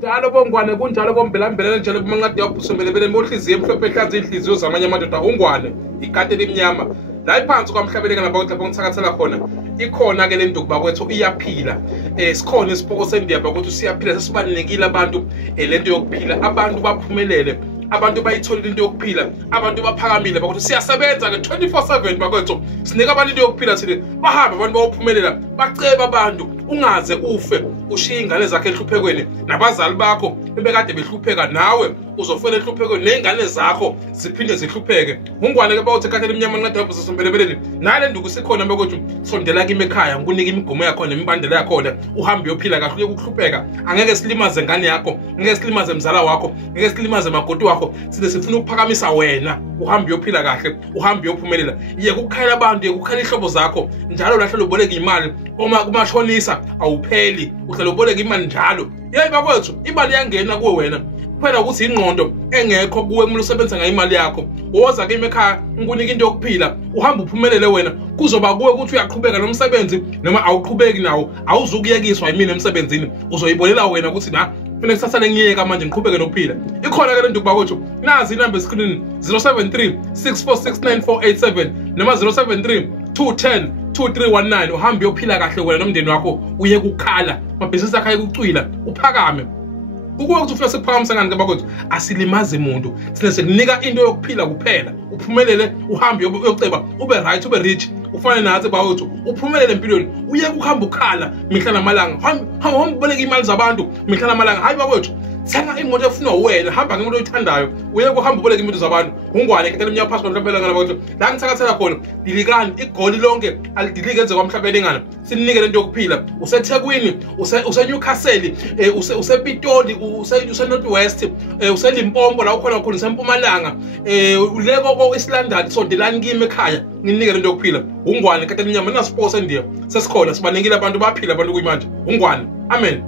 kunjalo bongwane kunjalo bombelambelele njalo kumancadi yabhusumbelebele mohliziyo emhlophe ehlaza inhliziyo zamanye amadoda ungwane ikati elimnyama la iphansi kwamhlabuyalingana bakwethu lapho ngithakathela khona ikhona ke le nduku bakwethu iyaphila sikhona isipoko sendiya bakwethu siyaphila sesibalekile abantu lento yokuphila abantu baphumelele abantu bayitholile into yokuphila abantu baphakamile bakwethu siyasebenza ke 24/7 bakwethu sinika abantu into yokuphila thina bahambe abantu bawuphumelela baceba abantu ungaze ufe ushiya ingane zakhe ehluphekweni nabazali bakho bebekade behlupheka nawe uzofela ehluphekweni nezingane zakho ziphinde zihlupheke ungwane ke bawuthi ekhathele iminyama nqada yabhusumbelebeleni nale nduku sikhona bakwethu sondela kimi ekhaya ngunika imigomo yakho nemibandela yakho uhambe uyophila kahle ukuhlupheka angeke silimaze ngane yakho ngeke silimaze mzala wakho ngeke silimaze makoti wakho sine sifuna ukuphakamisa wena uhambe uyophila kahle uhambe uyophumelela iye kukhayela abantu iye kukhayela ihlobo zakho njalo lahlelo uboleka imali uma kumashonisa awupheli uhlelo uboleka imali njalo yeyi bakwethu imali yangena kuwe wena kuphela ukuthi ingqondo engekho kuwe kumele usebenze ngayimali yakho woza kimi ekhaya ngikunika into yokuphila uhamba uphumelele wena kuzoba kuwe ukuthi uyaqhubeka nomsebenzi noma awuqhubeki nawo awuzukuyekiswa yimina emsebenzini uzoyibolela wena ukuthi na kufanele kusasale ngiyeka manje ngiqhubeke nokuphila ikhona ke le nduku bakwethu nazi inamba screen 073 6469487 noma 073 210 2319 uhambe uyophila kahle wena nomndeni wakho uye kukhala mabhizinisi akhe kucwila uphakame ukuba ukuthi ufuna sikuphakamisa ngani bakwethu asilimaze umuntu sine sekunika into yokuphila kuphela uphumelele uhambe uyoceba ube right ube rich ufane nathi bakwethu uphumelele empilweni uye kuhamba ukhala mihla namalanga hamba uboleka imali zabantu mihla namalanga hayi bakwethu thenga imoto efuna wena hamba ngemoto oyithandayo uye kuhamba uboleka izinto zabantu ungwane ekhathele iminyama phasi kwamhlabuyalingana bakwethu la ngithakathela khona dilikani igoli lonke alidilike enze kwamhlabuyalingana sinike lento yokuphila useThekwini useNewcastle usepitoli useNorthwest useLimpopo la ukhona khona useMpumalanga uleko eSlondon sondelani kimi ekhaya nginike lento yokuphila ungwane ekhathele iminyama nasipho sendiya sesikhona sibanekile abantu baphila abantu kuyimanje ungwane amen.